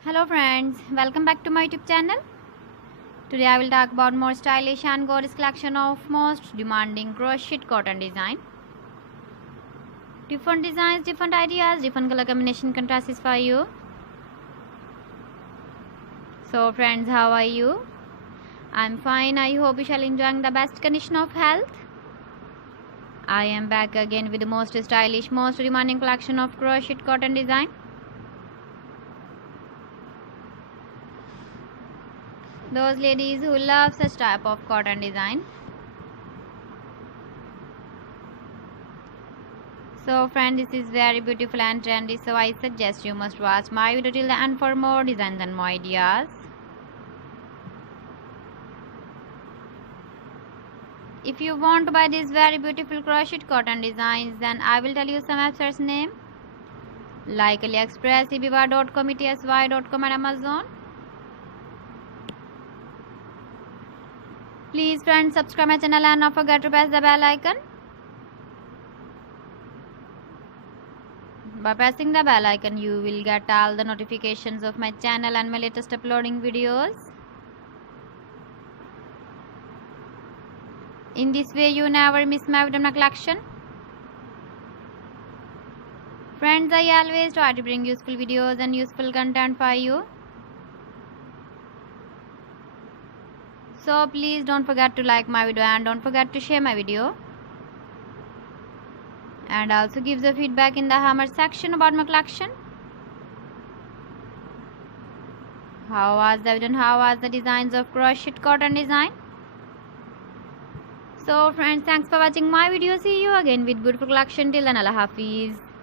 Hello friends, welcome back to my YouTube channel. Today I will talk about more stylish and gorgeous collection of most demanding crocheted cotton design. Different designs, different ideas, different color combination can satisfy you. So friends, how are you? I'm fine. I hope you shall enjoying the best condition of health. I am back again with the most stylish, most demanding collection of crocheted cotton design. Those ladies who love such type of cotton design. So friend, this is very beautiful and trendy, so I suggest you must watch my video till the end for more designs and more ideas. If you want to buy these very beautiful crocheted cotton designs, then I will tell you some websites name like AliExpress, eBay.com, ETSY.com and Amazon. Please friends, subscribe my channel and not forget to press the bell icon. By pressing the bell icon, you will get all the notifications of my channel and my latest uploading videos. In this way, you never miss my video collection. Friends, I always try to bring useful videos and useful content for you. So please don't forget to like my video and don't forget to share my video. And also give the feedback in the comment section about my collection. How was the video and how was the designs of crocheted cotton design? So friends, thanks for watching my video. See you again with beautiful collection. Till then, Allah Hafiz.